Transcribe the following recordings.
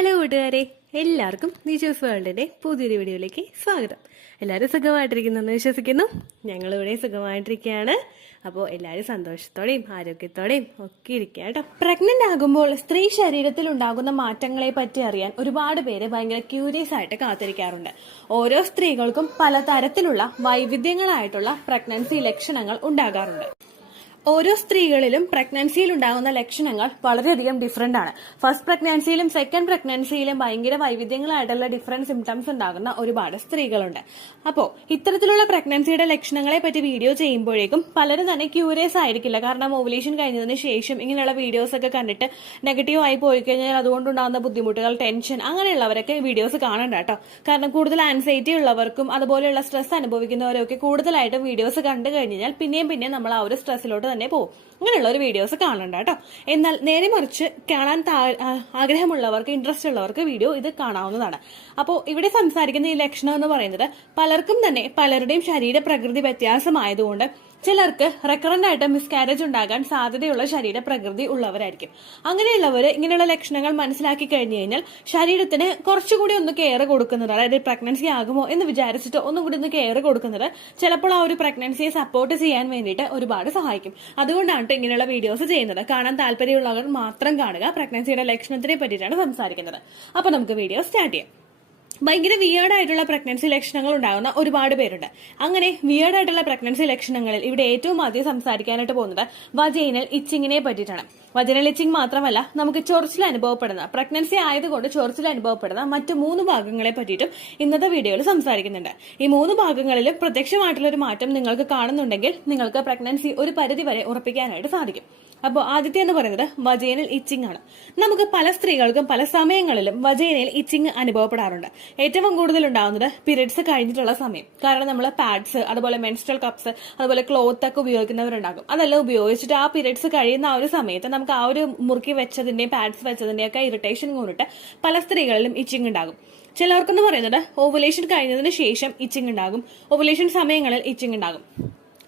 Hello കൂട്ടുകാരെ, എല്ലാവർക്കും നിജോസ് വേൾഡിന്റെ പുതിയൊരു വീഡിയോയിലേക്ക് സ്വാഗതം. എല്ലാവരും സുഖമായിട്ടിരിക്കുന്നെന്ന് വിശ്വസിക്കുന്നു. ഞങ്ങളിവിടെ സുഖമായിട്ടിരിക്കുകയാണ്. അപ്പോൾ എല്ലാവരും സന്തോഷത്തോടെയും ആരോഗ്യത്തോടെയും ഒക്കെ ഇരിക്കുക കേട്ടോ. പ്രഗ്നന്റ് ആകുമ്പോൾ സ്ത്രീ ശരീരത്തിൽ ഉണ്ടാകുന്ന മാറ്റങ്ങളെ പറ്റി അറിയാൻ ഒരുപാട് പേര് ഭയങ്കര ക്യൂരിയസ് ആയിട്ട് കാത്തിരിക്കാറുണ്ട്. ഓരോ സ്ത്രീകൾക്കും പലതരത്തിലുള്ള വൈവിധ്യങ്ങളായിട്ടുള്ള പ്രഗ്നൻസി ലക്ഷണങ്ങൾ ഉണ്ടാകാറുണ്ട്. ഓരോ സ്ത്രീകളിലും പ്രഗ്നൻസിയിൽ ഉണ്ടാകുന്ന ലക്ഷണങ്ങൾ വളരെയധികം ഡിഫറെന്റ് ആണ്. ഫസ്റ്റ് പ്രഗ്നൻസിയിലും സെക്കൻഡ് പ്രഗ്നൻസിയിലും ഭയങ്കര വൈവിധ്യങ്ങളായിട്ടുള്ള ഡിഫറെന്റ് സിംറ്റംസ് ഉണ്ടാകുന്ന ഒരുപാട് സ്ത്രീകളുണ്ട്. അപ്പോൾ ഇത്തരത്തിലുള്ള പ്രഗ്നൻസിയുടെ ലക്ഷണങ്ങളെ പറ്റി വീഡിയോ ചെയ്യുമ്പോഴേക്കും പലരും തന്നെ ക്യൂരിയസ് ആയിരിക്കില്ല. കാരണം ഓവുലേഷൻ കഴിഞ്ഞതിന് ശേഷം ഇങ്ങനെയുള്ള വീഡിയോസ് ഒക്കെ കണ്ടിട്ട് നെഗറ്റീവ് ആയി പോയി കഴിഞ്ഞാൽ അതുകൊണ്ടുണ്ടാകുന്ന ബുദ്ധിമുട്ടുകൾ, ടെൻഷൻ അങ്ങനെയുള്ളവരൊക്കെ വീഡിയോസ് കാണണ്ട കേട്ടോ. കാരണം കൂടുതൽ ആൻസൈറ്റി ഉള്ളവർക്കും അതുപോലെയുള്ള സ്ട്രെസ് അനുഭവിക്കുന്നവരൊക്കെ കൂടുതലായിട്ട് വീഡിയോസ് കണ്ടു കഴിഞ്ഞാൽ പിന്നെയും നമ്മൾ ആ ഒരു സ്ട്രെസ്സിലോട്ട് തന്നെ പോകും. അങ്ങനെയുള്ള ഒരു വീഡിയോസ് കാണണ്ട കേട്ടോ. എന്നാൽ നേരെ മറിച്ച് കാണാൻ ആഗ്രഹമുള്ളവർക്ക്, ഇൻട്രസ്റ്റ് ഉള്ളവർക്ക് വീഡിയോ ഇത് കാണാവുന്നതാണ്. അപ്പോൾ ഇവിടെ സംസാരിക്കുന്ന ഈ ലക്ഷണം എന്ന് പറയുന്നത് പലർക്കും തന്നെ പലരുടെയും ശരീര പ്രകൃതി വ്യത്യാസമായതുകൊണ്ട് ചിലർക്ക് റെക്കറന്റ് ആയിട്ട് മിസ്കാരേജ് ഉണ്ടാകാൻ സാധ്യതയുള്ള ശരീര പ്രകൃതി ഉള്ളവരായിരിക്കും. അങ്ങനെയുള്ളവർ ഇങ്ങനെയുള്ള ലക്ഷണങ്ങൾ മനസ്സിലാക്കി കഴിഞ്ഞു കഴിഞ്ഞാൽ ശരീരത്തിന് കുറച്ചുകൂടി ഒന്ന് കെയർ കൊടുക്കുന്നത്, അതായത് പ്രഗ്നൻസി ആകുമോ എന്ന് വിചാരിച്ചിട്ട് ഒന്നും കൂടി ഒന്ന് കെയർ കൊടുക്കുന്നത് ചിലപ്പോൾ ആ ഒരു പ്രഗ്നൻസിയെ സപ്പോർട്ട് ചെയ്യാൻ വേണ്ടിയിട്ട് ഒരുപാട് സഹായിക്കും. അതുകൊണ്ടാണ് ഇങ്ങനെയുള്ള വീഡിയോസ് ചെയ്യുന്നത്. കാണാൻ താല്പര്യമുള്ളവർ മാത്രം കാണുക. പ്രഗ്നൻസിയുടെ ലക്ഷണത്തിനെ പറ്റിയിട്ടാണ് സംസാരിക്കുന്നത്. അപ്പൊ നമുക്ക് വീഡിയോ സ്റ്റാർട്ട് ചെയ്യാം. ഭയങ്കര വിയേർഡ് ആയിട്ടുള്ള പ്രഗ്നൻസി ലക്ഷണങ്ങൾ ഉണ്ടാകുന്ന ഒരുപാട് പേരുണ്ട്. അങ്ങനെ വിയേർഡ് ആയിട്ടുള്ള പ്രഗ്നൻസി ലക്ഷണങ്ങളിൽ ഇവിടെ ഏറ്റവും ആദ്യം സംസാരിക്കാനായിട്ട് പോകുന്നത് വജൈനൽ ഇച്ചിങ്ങിനെ പറ്റിയിട്ടാണ്. വജൈനൽ ഇച്ചിങ് മാത്രമല്ല, നമുക്ക് ചൊറിച്ചിൽ അനുഭവപ്പെടുന്ന, പ്രഗ്നൻസി ആയതുകൊണ്ട് ചൊറിച്ചിൽ അനുഭവപ്പെടുന്ന മറ്റു 3 ഭാഗങ്ങളെ പറ്റിയിട്ടും ഇന്നത്തെ വീഡിയോയിൽ സംസാരിക്കുന്നുണ്ട്. ഈ 3 ഭാഗങ്ങളിലും പ്രത്യക്ഷമായിട്ടുള്ള ഒരു മാറ്റം നിങ്ങൾക്ക് കാണുന്നുണ്ടെങ്കിൽ നിങ്ങൾക്ക് പ്രഗ്നൻസി ഒരു പരിധി വരെ ഉറപ്പിക്കാനായിട്ട് സാധിക്കും. അപ്പോൾ ആദ്യത്തെ എന്ന് പറയുന്നത് വജൈനൽ ഇച്ചിങ് ആണ്. നമുക്ക് പല സ്ത്രീകൾക്കും പല സമയങ്ങളിലും വജൈനൽ ഇച്ചിങ് അനുഭവപ്പെടാറുണ്ട്. ഏറ്റവും കൂടുതൽ ഉണ്ടാകുന്നത് പീരിയഡ്സ് കഴിഞ്ഞിട്ടുള്ള സമയം. കാരണം നമ്മൾ പാഡ്സ്, അതുപോലെ മെൻസ്ട്രൽ കപ്സ്, അതുപോലെ ക്ലോത്ത് ഒക്കെ ഉപയോഗിക്കുന്നവരുണ്ടാകും. അതെല്ലാം ഉപയോഗിച്ചിട്ട് ആ പീരിയഡ്സ് കഴിയുന്ന ആ ഒരു സമയത്ത് നമുക്ക് ആ ഒരു മുറുക്കി വെച്ചതിന്റെയും പാഡ്സ് വെച്ചതിന്റെയും ഒക്കെ ഇറിറ്റേഷൻ കൊണ്ടിട്ട് പല സ്ത്രീകളിലും ഇച്ചിങ് ഉണ്ടാകും. ചിലർക്കെന്ന് പറയുന്നത് ഓവുലേഷൻ കഴിഞ്ഞതിന് ശേഷം ഇച്ചിങ് ഉണ്ടാകും, ഓവുലേഷൻ സമയങ്ങളിൽ ഇച്ചിങ് ഉണ്ടാകും.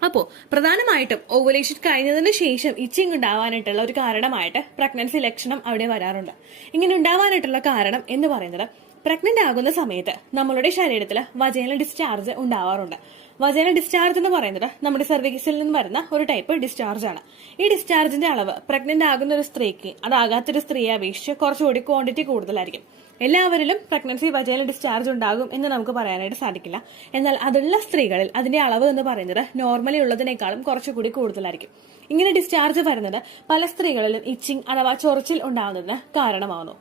അപ്പോൾ പ്രധാനമായിട്ടും ഓവുലേഷൻ കഴിഞ്ഞതിന് ശേഷം ഇച്ചിങ് ഉണ്ടാവാനായിട്ടുള്ള ഒരു കാരണമായിട്ട് പ്രഗ്നൻസി ലക്ഷണം അവിടെ വരാറുണ്ട്. ഇങ്ങനെ ഉണ്ടാവാനായിട്ടുള്ള കാരണം എന്ന് പറയുന്നത് പ്രഗ്നന്റ് ആകുന്ന സമയത്ത് നമ്മളുടെ ശരീരത്തിൽ വജൈനൽ ഡിസ്ചാർജ് ഉണ്ടാവാറുണ്ട്. വജൈനൽ ഡിസ്ചാർജ് എന്ന് പറയുന്നത് നമ്മുടെ സെർവിക്സിൽ നിന്ന് വരുന്ന ഒരു ടൈപ്പ് ഡിസ്ചാർജ് ആണ്. ഈ ഡിസ്ചാർജിന്റെ അളവ് പ്രഗ്നന്റ് ആകുന്ന ഒരു സ്ത്രീക്ക് അതാകാത്തൊരു സ്ത്രീയെ അപേക്ഷിച്ച് കുറച്ചുകൂടി ക്വാണ്ടിറ്റി കൂടുതലായിരിക്കും. എല്ലാവരിലും പ്രഗ്നൻസി വജൈനൽ ഡിസ്ചാർജ് ഉണ്ടാകും എന്ന് നമുക്ക് പറയാനായിട്ട് സാധിക്കില്ല. എന്നാൽ അതുള്ള സ്ത്രീകളിൽ അതിന്റെ അളവ് എന്ന് പറയുന്നത് നോർമലി ഉള്ളതിനേക്കാളും കുറച്ചുകൂടി കൂടുതലായിരിക്കും. ഇങ്ങനെ ഡിസ്ചാർജ് വരുന്നത് പല സ്ത്രീകളിലും ഇച്ചിങ് അഥവാ ചൊറിച്ചിൽ ഉണ്ടാകുന്നതിന് കാരണമാകുന്നു.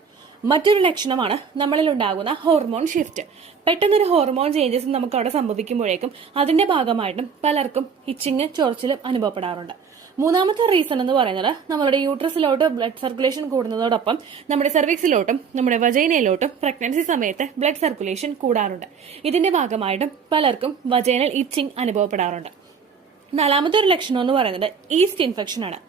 മറ്റൊരു ലക്ഷണമാണ് നമ്മളിൽ ഉണ്ടാകുന്ന ഹോർമോൺ ഷിഫ്റ്റ്. പെട്ടെന്നൊരു ഹോർമോൺ ചേഞ്ചസ് നമുക്ക് അവിടെ സംഭവിക്കുമ്പോഴേക്കും അതിന്റെ ഭാഗമായിട്ടും പലർക്കും ഇച്ചിങ്, ചൊറിച്ചിലും അനുഭവപ്പെടാറുണ്ട്. മൂന്നാമത്തെ റീസൺ എന്ന് പറയുന്നത് നമ്മളുടെ യൂട്രസിലോട്ട് ബ്ലഡ് സർക്കുലേഷൻ കൂടുന്നതോടൊപ്പം നമ്മുടെ സെർവിക്സിലോട്ടും നമ്മുടെ വജൈനയിലോട്ടും പ്രഗ്നൻസി സമയത്ത് ബ്ലഡ് സർക്കുലേഷൻ കൂടാറുണ്ട്. ഇതിന്റെ ഭാഗമായിട്ടും പലർക്കും വജൈനൽ ഇച്ചിങ് അനുഭവപ്പെടാറുണ്ട്. നാലാമത്തെ ഒരു ലക്ഷണം എന്ന് പറയുന്നത് ഈസ്റ്റ് ഇൻഫെക്ഷൻ ആണ്.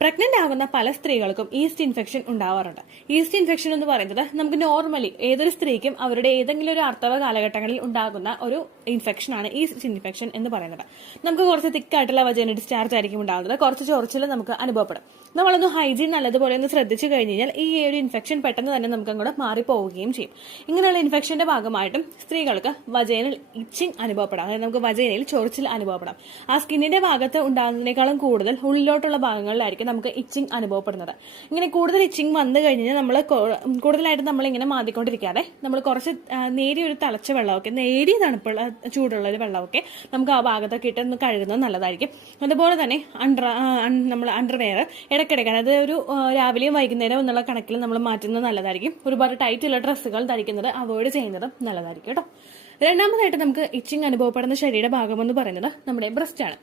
പ്രഗ്നന്റ് ആകുന്ന പല സ്ത്രീകൾക്കും ഈസ്റ്റ് ഇൻഫെക്ഷൻ ഉണ്ടാവാറുണ്ട്. ഈസ്റ്റ് ഇൻഫെക്ഷൻ എന്ന് പറയുന്നത് നമുക്ക് നോർമലി ഏതൊരു സ്ത്രീക്കും അവരുടെ ഏതെങ്കിലും ഒരു ആർത്തവ കാലഘട്ടങ്ങളിൽ ഉണ്ടാകുന്ന ഒരു ഇൻഫെക്ഷൻ ആണ് ഈസ്റ്റ് ഇൻഫെക്ഷൻ എന്ന് പറയുന്നത്. നമുക്ക് കുറച്ച് തിക്കായിട്ടുള്ള വജൈനൽ ഡിസ്ചാർജ് ആയിരിക്കും ഉണ്ടാകുന്നത്. കുറച്ച് ചൊറിച്ചിൽ നമുക്ക് അനുഭവപ്പെടും. നമ്മളൊന്ന് ഹൈജീൻ നല്ലതുപോലെ ഒന്ന് ശ്രദ്ധിച്ചു കഴിഞ്ഞ് കഴിഞ്ഞാൽ ഈ ഒരു ഇൻഫെക്ഷൻ പെട്ടെന്ന് തന്നെ നമുക്ക് അങ്ങോട്ട് മാറിപ്പോവുകയും ചെയ്യും. ഇങ്ങനെയുള്ള ഇൻഫെക്ഷന്റെ ഭാഗമായിട്ടും സ്ത്രീകൾക്ക് വജൈനൽ ഇച്ചിങ് അനുഭവപ്പെടാം. അതായത് നമുക്ക് വജൈനയിൽ ചൊറിച്ചിൽ അനുഭവപ്പെടാം. ആ സ്കിന്നിന്റെ ഭാഗത്ത് ഉണ്ടാകുന്നതിനേക്കാളും കൂടുതൽ ഉള്ളിലോട്ടുള്ള ഭാഗങ്ങളിലായിരിക്കും നമുക്ക് ഇച്ചിങ് അനുഭവപ്പെടുന്നത്. ഇങ്ങനെ കൂടുതൽ ഇച്ചിങ് വന്നു കഴിഞ്ഞാൽ നമ്മൾ കൂടുതലായിട്ട് നമ്മളിങ്ങനെ മാതിക്കൊണ്ടിരിക്കാതെ നമ്മൾ കുറച്ച് നേരിയൊരു തിളച്ച വെള്ളമൊക്കെ, നേരിയ തണുപ്പുള്ള ചൂടുള്ള ഒരു വെള്ളമൊക്കെ നമുക്ക് ആ ഭാഗത്തൊക്കെ ഇട്ട് ഒന്ന് കഴുകുന്നത് നല്ലതായിരിക്കും. അതുപോലെ തന്നെ നമ്മൾ അണ്ടർവെയർ ഇടയ്ക്കിടയ്ക്ക്, അതായത് ഒരു രാവിലെയും വൈകുന്നേരം എന്നുള്ള കണക്കിൽ നമ്മൾ മാറ്റുന്നത് നല്ലതായിരിക്കും. ഒരുപാട് ടൈറ്റുള്ള ഡ്രസ്സുകൾ ധരിക്കുന്നത് അവോയ്ഡ് ചെയ്യുന്നതും നല്ലതായിരിക്കും കേട്ടോ. രണ്ടാമതായിട്ട് നമുക്ക് ഇച്ചിങ് അനുഭവപ്പെടുന്ന ശരീരഭാഗം എന്ന് പറയുന്നത് നമ്മുടെ ബ്രസ്റ്റ് ആണ്.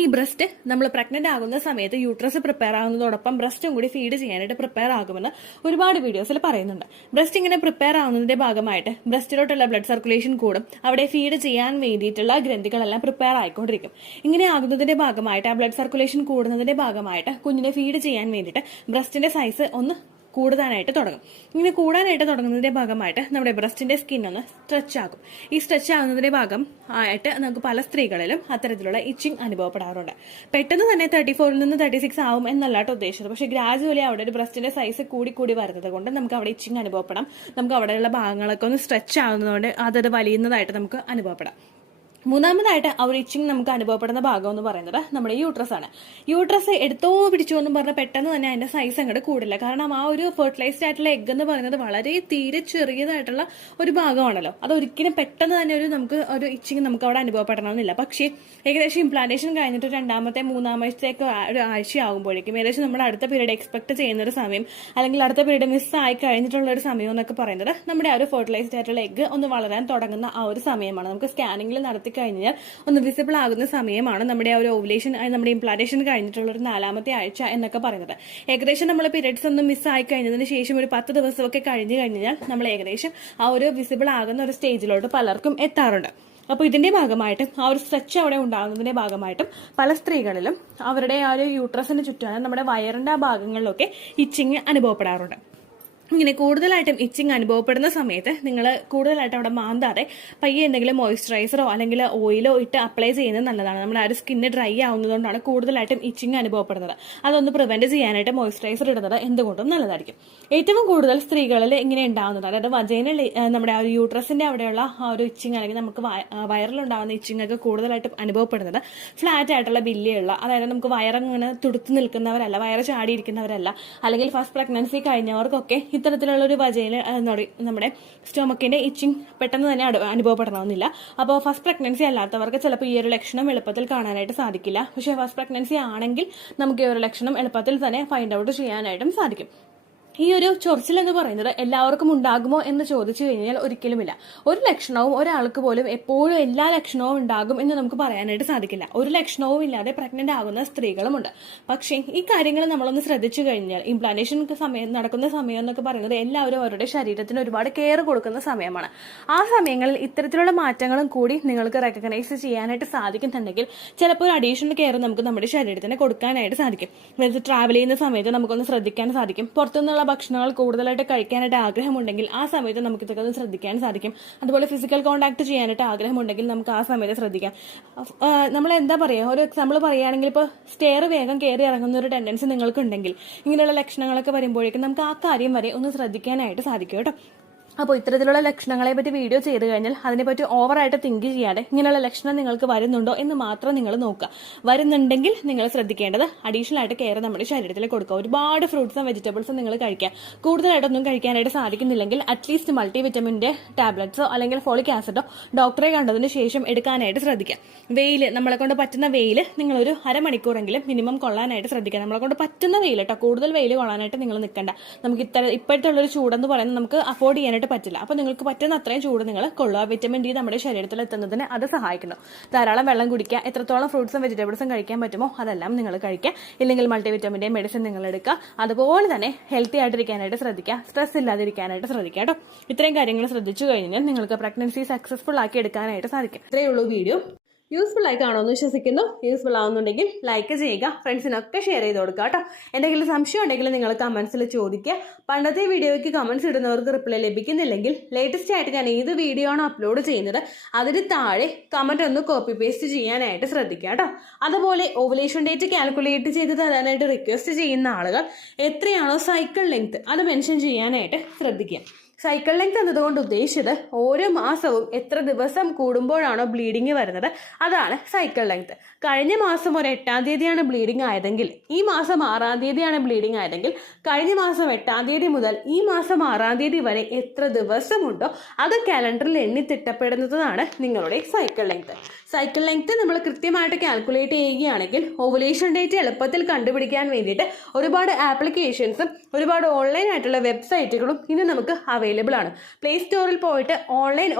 ഈ ബ്രസ്റ്റ് നമ്മൾ പ്രഗ്നന്റ് ആകുന്ന സമയത്ത് യൂട്രസ് പ്രിപ്പയർ ആകുന്നതോടൊപ്പം ബ്രസ്റ്റും കൂടി ഫീഡ് ചെയ്യാനായിട്ട് പ്രിപ്പയർ ആകുമെന്ന് ഒരുപാട് വീഡിയോസിൽ പറയുന്നുണ്ട്. ബ്രസ്റ്റ് ഇങ്ങനെ പ്രിപ്പയർ ആവുന്നതിന്റെ ഭാഗമായിട്ട് ബ്രസ്റ്റിലോട്ടുള്ള ബ്ലഡ് സർക്കുലേഷൻ കൂടും. അവിടെ ഫീഡ് ചെയ്യാൻ വേണ്ടിയിട്ടുള്ള ഗ്രന്ഥികളെല്ലാം പ്രിപ്പയർ ആയിക്കൊണ്ടിരിക്കും. ഇങ്ങനെ ആകുന്നതിന്റെ ഭാഗമായിട്ട്, ആ ബ്ലഡ് സർക്കുലേഷൻ കൂടുന്നതിന്റെ ഭാഗമായിട്ട് കുഞ്ഞിനെ ഫീഡ് ചെയ്യാൻ വേണ്ടിയിട്ട് ബ്രസ്റ്റിന്റെ സൈസ് ഒന്ന് കൂടാനായിട്ട് തുടങ്ങും. ഇങ്ങനെ കൂടാനായിട്ട് തുടങ്ങുന്നതിന്റെ ഭാഗമായിട്ട് നമ്മുടെ ബ്രസ്റ്റിന്റെ സ്കിൻ ഒന്ന് സ്ട്രെച്ച് ആകും. ഈ സ്ട്രെച്ച് ആകുന്നതിന്റെ ഭാഗം ആയിട്ട് നമുക്ക് പല സ്ത്രീകളിലും അത്തരത്തിലുള്ള ഇച്ചിങ് അനുഭവപ്പെടാറുണ്ട്. പെട്ടെന്ന് തന്നെ 34 നിന്ന് 36 ആവും എന്നല്ലാട്ടോ ഉദ്ദേശിച്ചത്. പക്ഷേ ഗ്രാജുവലി അവിടെ ഒരു ബ്രസ്റ്റിന്റെ സൈസ് കൂടി വരുന്നത് കൊണ്ട് നമുക്ക് അവിടെ ഇച്ചിങ് അനുഭവപ്പെടാം. നമുക്ക് അവിടെയുള്ള ഭാഗങ്ങളൊക്കെ ഒന്ന് സ്ട്രെച്ച് ആകുന്നതുകൊണ്ട് അതത് വലിയുന്നതായിട്ട് നമുക്ക് അനുഭവപ്പെടാം. മൂന്നാമതായിട്ട് ആ ഒരു ഇച്ചിങ് നമുക്ക് അനുഭവപ്പെടുന്ന ഭാഗം എന്ന് പറയുന്നത് നമ്മുടെ യൂട്രസ് ആണ്. യൂട്രസ് എടുത്തോ പിടിച്ചോ എന്നും പറഞ്ഞാൽ പെട്ടെന്ന് തന്നെ അതിന്റെ സൈസ് അങ്ങോട്ട് കൂടില്ല. കാരണം ആ ഒരു ഫെർട്ടിലൈസ്ഡ് ആയിട്ടുള്ള എഗ് എന്ന് പറയുന്നത് വളരെ തീരെ ചെറിയതായിട്ടുള്ള ഒരു ഭാഗമാണല്ലോ. അതൊരിക്കലും പെട്ടെന്ന് തന്നെ നമുക്ക് ഒരു ഇച്ചിങ് നമുക്ക് അവിടെ അനുഭവപ്പെടണമെന്നില്ല. പക്ഷേ ഏകദേശം ഇംപ്ലാന്റേഷൻ കഴിഞ്ഞിട്ട് രണ്ടാമത്തെ മൂന്നാമത്തേക്ക് ഒരു ആഴ്ചയാകുമ്പോഴേക്കും ഏകദേശം നമ്മുടെ അടുത്ത പീരീഡ് എക്സ്പെക്ട് ചെയ്യുന്ന ഒരു സമയം അല്ലെങ്കിൽ അടുത്ത പീരീഡ് മിസ്സായി കഴിഞ്ഞിട്ടുള്ള ഒരു സമയം എന്നൊക്കെ പറയുന്നത് നമ്മുടെ ആ ഒരു ഫെർട്ടിലൈസ്ഡ് ആയിട്ടുള്ള എഗ് ഒന്ന് വളരാൻ തുടങ്ങുന്ന ആ ഒരു സമയമാണ്. നമുക്ക് സ്കാനിങ്ങിൽ നടത്തി കഴിഞ്ഞാൽ ഒന്ന് വിസിബിൾ ആകുന്ന സമയമാണ് നമ്മുടെ ആ ഒരു ഓവുലേഷൻ, നമ്മുടെ ഇംപ്ലാന്റേഷൻ കഴിഞ്ഞിട്ടുള്ള ഒരു 4ാമത്തെ ആഴ്ച എന്നൊക്കെ പറയുന്നത്. ഏകദേശം നമ്മൾ പീരിയഡ്സ് ഒന്നും മിസ്സായി കഴിഞ്ഞതിന് ശേഷം ഒരു 10 ദിവസമൊക്കെ കഴിഞ്ഞു കഴിഞ്ഞാൽ നമ്മൾ ഏകദേശം ആ ഒരു വിസിബിൾ ആകുന്ന ഒരു സ്റ്റേജിലോട്ട് പലർക്കും എത്താറുണ്ട്. അപ്പോൾ ഇതിന്റെ ഭാഗമായിട്ടും ആ ഒരു സ്ട്രെച്ച് അവിടെ ഉണ്ടാകുന്നതിന്റെ ഭാഗമായിട്ടും പല സ്ത്രീകളിലും അവരുടെ ആ ഒരു യൂട്രസിന് ചുറ്റും നമ്മുടെ വയറിന്റെ ആ ഭാഗങ്ങളിലൊക്കെ ഇച്ചിങ് അനുഭവപ്പെടാറുണ്ട്. ഇങ്ങനെ കൂടുതലായിട്ടും ഇച്ചിങ് അനുഭവപ്പെടുന്ന സമയത്ത് നിങ്ങൾ കൂടുതലായിട്ട് അവിടെ മാന്താതെ പയ്യെ എന്തെങ്കിലും മോയ്സ്ചറൈസറോ അല്ലെങ്കിൽ ഓയിലോ ഇട്ട് അപ്ലൈ ചെയ്യുന്നത് നല്ലതാണ്. നമ്മുടെ ആ ഒരു സ്കിന്ന് ഡ്രൈ ആവുന്നതുകൊണ്ടാണ് കൂടുതലായിട്ടും ഇച്ചിങ് അനുഭവപ്പെടുന്നത്. അതൊന്ന് പ്രിവെന്റ് ചെയ്യാനായിട്ട് മോയ്സ്ചറൈസർ ഇടുന്നത് എന്തുകൊണ്ടും നല്ലതായിരിക്കും. ഏറ്റവും കൂടുതൽ സ്ത്രീകളിൽ ഇങ്ങനെ ഉണ്ടാകുന്നത്, അതായത് വജൈനൽ നമ്മുടെ ആ ഒരു യൂട്രസിന്റെ അവിടെയുള്ള ആ ഒരു ഇച്ചിങ് അല്ലെങ്കിൽ നമുക്ക് വയറിലുണ്ടാകുന്ന ഇച്ചിങ് ഒക്കെ കൂടുതലായിട്ടും അനുഭവപ്പെടുന്നത് ഫ്ലാറ്റ് ആയിട്ടുള്ള ബില്ലിയുള്ള, അതായത് നമുക്ക് വയറങ്ങനെ തുടുത്തു നിൽക്കുന്നവരല്ല, വയറ് ചാടിയിരിക്കുന്നവരല്ല, അല്ലെങ്കിൽ ഫസ്റ്റ് പ്രഗ്നൻസി കഴിഞ്ഞവർക്കൊക്കെ ഇത്തരത്തിലുള്ള ഒരു വജൈന നമ്മുടെ സ്റ്റൊമക്കിന്റെ ഇച്ചിങ് പെട്ടെന്ന് തന്നെ അനുഭവപ്പെടണമെന്നില്ല. അപ്പോൾ ഫസ്റ്റ് പ്രഗ്നൻസി അല്ലാത്തവർക്ക് ചിലപ്പോൾ ഈ ഒരു ലക്ഷണം എളുപ്പത്തിൽ കാണാനായിട്ട് സാധിക്കില്ല. പക്ഷേ ഫസ്റ്റ് പ്രഗ്നൻസി ആണെങ്കിൽ നമുക്ക് ഈ ഒരു ലക്ഷണം എളുപ്പത്തിൽ തന്നെ ഫൈൻഡ് ഔട്ട് ചെയ്യാനായിട്ടും സാധിക്കും. ഈ ഒരു ചൊറിച്ചിൽ എന്ന് പറയുന്നത് എല്ലാവർക്കും ഉണ്ടാകുമോ എന്ന് ചോദിച്ചു കഴിഞ്ഞാൽ ഒരിക്കലുമില്ല. ഒരു ലക്ഷണവും ഒരാൾക്ക് പോലും എപ്പോഴും എല്ലാ ലക്ഷണവും ഉണ്ടാകും എന്ന് നമുക്ക് പറയാനായിട്ട് സാധിക്കില്ല. ഒരു ലക്ഷണവും ഇല്ലാതെ പ്രഗ്നന്റ് ആകുന്ന സ്ത്രീകളുമുണ്ട്. പക്ഷേ ഈ കാര്യങ്ങൾ നമ്മളൊന്ന് ശ്രദ്ധിച്ചു കഴിഞ്ഞാൽ, ഇംപ്ലാന്റേഷൻ നടക്കുന്ന സമയം എന്നൊക്കെ പറയുന്നത് എല്ലാവരും അവരുടെ ശരീരത്തിന് ഒരുപാട് കെയർ കൊടുക്കുന്ന സമയമാണ്. ആ സമയങ്ങളിൽ ഇത്തരത്തിലുള്ള മാറ്റങ്ങളും കൂടി നിങ്ങൾക്ക് റെക്കഗ്നൈസ് ചെയ്യാനായിട്ട് സാധിക്കുന്നുണ്ടെങ്കിൽ ചിലപ്പോൾ ഒരു അഡീഷണൽ കെയർ നമുക്ക് നമ്മുടെ ശരീരത്തിന് കൊടുക്കാനായിട്ട് സാധിക്കും. ട്രാവൽ ചെയ്യുന്ന സമയത്ത് നമുക്കൊന്ന് ശ്രദ്ധിക്കാൻ സാധിക്കും. പുറത്തുനിന്നുള്ള ഭക്ഷണങ്ങൾ കൂടുതലായിട്ട് കഴിക്കാനായിട്ട് ആഗ്രഹമുണ്ടെങ്കിൽ ആ സമയത്ത് നമുക്ക് ഇതൊക്കെ ഒന്ന് ശ്രദ്ധിക്കാൻ സാധിക്കും. അതുപോലെ ഫിസിക്കൽ കോൺടാക്ട് ചെയ്യാനായിട്ട് ആഗ്രഹമുണ്ടെങ്കിൽ നമുക്ക് ആ സമയത്ത് ശ്രദ്ധിക്കാം. നമ്മൾ എന്താ പറയുക, ഒരു എക്സാമ്പിൾ പറയുകയാണെങ്കിൽ ഇപ്പോൾ സ്റ്റെയർ വേഗം കയറി ഇറങ്ങുന്ന ഒരു ടെൻഡൻസി നിങ്ങൾക്കുണ്ടെങ്കിൽ ഇങ്ങനെയുള്ള ലക്ഷണങ്ങളൊക്കെ വരുമ്പോഴേക്കും നമുക്ക് ആ കാര്യം വരെ ഒന്ന് ശ്രദ്ധിക്കാനായിട്ട് സാധിക്കും കേട്ടോ. അപ്പോൾ ഇത്തരത്തിലുള്ള ലക്ഷണങ്ങളെ പറ്റി വീഡിയോ ചെയ്ത് കഴിഞ്ഞാൽ അതിനെപ്പറ്റി ഓവറായിട്ട് തിങ്ക് ചെയ്യാതെ ഇങ്ങനെയുള്ള ലക്ഷണം നിങ്ങൾക്ക് വരുന്നുണ്ടോ എന്ന് മാത്രം നിങ്ങൾ നോക്കുക. വരുന്നുണ്ടെങ്കിൽ നിങ്ങൾ ശ്രദ്ധിക്കേണ്ടത് അഡീഷണൽ ആയിട്ട് കെയർ നമ്മുടെ ശരീരത്തിൽ കൊടുക്കുക. ഒരുപാട് ഫ്രൂട്ട്സും വെജിറ്റബിൾസും നിങ്ങൾ കഴിക്കുക. കൂടുതലായിട്ടൊന്നും കഴിക്കാനായിട്ട് സാധിക്കുന്നില്ലെങ്കിൽ അറ്റ്ലീസ്റ്റ് മൾട്ടി വിറ്റമിൻ്റെ ടാബ്ലറ്റ്സോ അല്ലെങ്കിൽ ഫോളിക് ആസിഡോ ഡോക്ടറെ കണ്ടതിന് ശേഷം എടുക്കാനായിട്ട് ശ്രദ്ധിക്കുക. വെയിൽ, നമ്മളെ കൊണ്ട് പറ്റുന്ന വെയിൽ നിങ്ങളൊരു അരമണിക്കൂറെങ്കിലും മിനിമം കൊള്ളാനായിട്ട് ശ്രദ്ധിക്കുക. നമ്മളെ കൊണ്ട് പറ്റുന്ന വെയിൽ കേട്ടോ, കൂടുതൽ വെയിൽ കൊള്ളാനായിട്ട് നിങ്ങൾ നിൽക്കണ്ട. നമുക്ക് ഇപ്പോഴത്തെ ഉള്ളൊരു ചൂടെന്ന് പറയുന്നത് നമുക്ക് അഫോർഡ് ചെയ്യാനായിട്ട് പറ്റില്ല. അപ്പോൾ നിങ്ങൾക്ക് പറ്റുന്ന അത്രയും ചൂട് നിങ്ങൾ കൊള്ളുക. വിറ്റമിൻ ഡി നമ്മുടെ ശരീരത്തിൽ എത്തുന്നതിന് അത് സഹായിക്കുന്നു. ധാരാളം വെള്ളം കുടിക്കുക. എത്രത്തോളം ഫ്രൂട്ട്സും വെജിറ്റബിൾസും കഴിക്കാൻ പറ്റുമോ അതെല്ലാം നിങ്ങൾ കഴിക്കുക. ഇല്ലെങ്കിൽ മൾട്ടി വിറ്റമിൻ്റെ മെഡിസിൻ നിങ്ങൾ എടുക്കുക. അതുപോലെ തന്നെ ഹെൽത്തി ആയിട്ടിരിക്കാനായിട്ട് ശ്രദ്ധിക്കുക. സ്ട്രെസ് ഇല്ലാതിരിക്കാനായിട്ട് ശ്രദ്ധിക്കുക കേട്ടോ. ഇത്രയും കാര്യങ്ങൾ ശ്രദ്ധിച്ചു കഴിഞ്ഞാൽ നിങ്ങൾക്ക് പ്രഗ്നൻസി സക്സസ്ഫുൾ ആക്കി എടുക്കാനായിട്ട് സാധിക്കും. ഇത്രയേ ഉള്ളൂ വീഡിയോ. യൂസ്ഫുൾ ആയി കാണുമെന്ന് വിശ്വസിക്കുന്നു. യൂസ്ഫുൾ ആവുന്നുണ്ടെങ്കിൽ ലൈക്ക് ചെയ്യുക, ഫ്രണ്ട്സിനൊക്കെ ഷെയർ ചെയ്ത് കൊടുക്കുക കേട്ടോ. എന്തെങ്കിലും സംശയം ഉണ്ടെങ്കിൽ നിങ്ങൾ കമൻസിൽ ചോദിക്കുക. പണ്ടത്തെ വീഡിയോയ്ക്ക് കമൻസ് ഇടുന്നവർക്ക് റിപ്ലൈ ലഭിക്കുന്നില്ലെങ്കിൽ ലേറ്റസ്റ്റ് ആയിട്ട് ഞാൻ ഏത് വീഡിയോ ആണോ അപ്ലോഡ് ചെയ്യുന്നത് അതിന് താഴെ കമൻറ്റ് ഒന്ന് കോപ്പി പേസ്റ്റ് ചെയ്യാനായിട്ട് ശ്രദ്ധിക്കുക കേട്ടോ. അതുപോലെ ഓവുലേഷൻ ഡേറ്റ് കാൽക്കുലേറ്റ് ചെയ്ത് തരാനായിട്ട് റിക്വസ്റ്റ് ചെയ്യുന്ന ആളുകൾ എത്രയാണോ സൈക്കിൾ ലെങ്ത് അത് മെൻഷൻ ചെയ്യാനായിട്ട് ശ്രദ്ധിക്കുക. സൈക്കിൾ ലെങ്ത് എന്നതുകൊണ്ട് ഉദ്ദേശിച്ചത് ഓരോ മാസവും എത്ര ദിവസം കൂടുമ്പോഴാണോ ബ്ലീഡിങ് വരുന്നത് അതാണ് സൈക്കിൾ ലെങ്ത്. കഴിഞ്ഞ മാസം ഒരു 8-ാം തീയതിയാണ് ബ്ലീഡിങ് ആയതെങ്കിൽ ഈ മാസം 6-ാം തീയതിയാണ് ബ്ലീഡിങ് ആയതെങ്കിൽ കഴിഞ്ഞ മാസം 8-ാം തീയതി മുതൽ ഈ മാസം 6-ാം തീയതി വരെ എത്ര ദിവസമുണ്ടോ അത് കാലണ്ടറിൽ എണ്ണി തിട്ടപ്പെടുന്നതാണ് നിങ്ങളുടെ സൈക്കിൾ ലെങ്ത്. സൈക്കിൾ ലെങ്ത് നമ്മൾ കൃത്യമായിട്ട് കാൽക്കുലേറ്റ് ചെയ്യുകയാണെങ്കിൽ ഓവുലേഷൻ ഡേറ്റ് എളുപ്പത്തിൽ കണ്ടുപിടിക്കാൻ വേണ്ടിയിട്ട് ഒരുപാട് ആപ്ലിക്കേഷൻസും ഒരുപാട് ഓൺലൈൻ ആയിട്ടുള്ള വെബ്സൈറ്റുകളും ഇന്ന് നമുക്ക് അവൈലബിൾ ആണ്. പ്ലേ സ്റ്റോറിൽ പോയിട്ട് ഓൺലൈൻ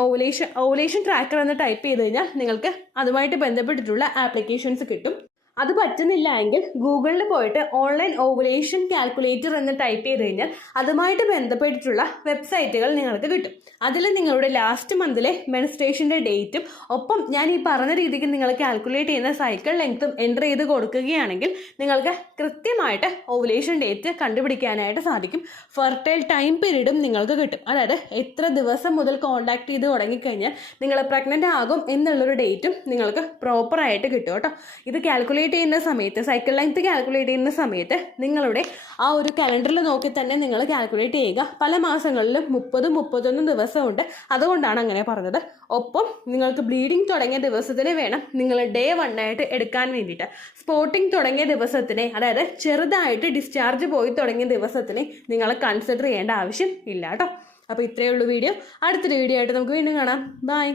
ഓവുലേഷൻ ട്രാക്കർ എന്ന് ടൈപ്പ് ചെയ്ത് കഴിഞ്ഞാൽ നിങ്ങൾക്ക് അതുമായിട്ട് ബന്ധപ്പെട്ടിട്ടുള്ള ആപ്ലിക്കേഷൻസ് കിട്ടും. അത് പറ്റുന്നില്ല എങ്കിൽ ഗൂഗിളിൽ പോയിട്ട് ഓൺലൈൻ ഓവുലേഷൻ കാൽക്കുലേറ്റർ എന്ന് ടൈപ്പ് ചെയ്ത് കഴിഞ്ഞാൽ അതുമായിട്ട് ബന്ധപ്പെട്ടിട്ടുള്ള വെബ്സൈറ്റുകൾ നിങ്ങൾക്ക് കിട്ടും. അതിൽ നിങ്ങളുടെ ലാസ്റ്റ് മന്തിലെ മെൻസ്ട്രേഷൻ്റെ ഡേറ്റും ഒപ്പം ഞാൻ ഈ പറഞ്ഞ രീതിക്ക് നിങ്ങൾ കാൽക്കുലേറ്റ് ചെയ്യുന്ന സൈക്കിൾ ലെങ്ത്തും എൻ്റർ ചെയ്ത് കൊടുക്കുകയാണെങ്കിൽ നിങ്ങൾക്ക് കൃത്യമായിട്ട് ഓവുലേഷൻ ഡേറ്റ് കണ്ടുപിടിക്കാനായിട്ട് സാധിക്കും. ഫെർട്ടൈൽ ടൈം പീരീഡും നിങ്ങൾക്ക് കിട്ടും. അതായത് എത്ര ദിവസം മുതൽ കോൺടാക്ട് ചെയ്ത് തുടങ്ങിക്കഴിഞ്ഞാൽ നിങ്ങൾ പ്രഗ്നൻ്റ് ആകും എന്നുള്ളൊരു ഡേറ്റും നിങ്ങൾക്ക് പ്രോപ്പറായിട്ട് കിട്ടും കേട്ടോ. ഇത് കാൽക്കുലേറ്റ് ചെയ്യുന്ന സമയത്ത്, സൈക്കിൾ ലെങ്ത് കാൽക്കുലേറ്റ് ചെയ്യുന്ന സമയത്ത് നിങ്ങളുടെ ആ ഒരു കലണ്ടറിൽ നോക്കി തന്നെ നിങ്ങൾ കാൽക്കുലേറ്റ് ചെയ്യുക. പല മാസങ്ങളിലും 30-31 ദിവസമുണ്ട്. അതുകൊണ്ടാണ് അങ്ങനെ പറഞ്ഞത്. ഒപ്പം നിങ്ങൾക്ക് ബ്ലീഡിങ് തുടങ്ങിയ ദിവസത്തിന് വേണം നിങ്ങൾ ഡേ 1 ആയിട്ട് എടുക്കാൻ വേണ്ടിയിട്ട്. സ്പോട്ടിങ് തുടങ്ങിയ ദിവസത്തിനെ, അതായത് ചെറുതായിട്ട് ഡിസ്ചാർജ് പോയി തുടങ്ങിയ ദിവസത്തിനെ നിങ്ങൾ കൺസിഡർ ചെയ്യേണ്ട ആവശ്യം ഇല്ല കേട്ടോ. അപ്പോൾ ഇത്രയേ ഉള്ളൂ വീഡിയോ. അടുത്തൊരു വീഡിയോ ആയിട്ട് നമുക്ക് വീണ്ടും കാണാം. ബൈ.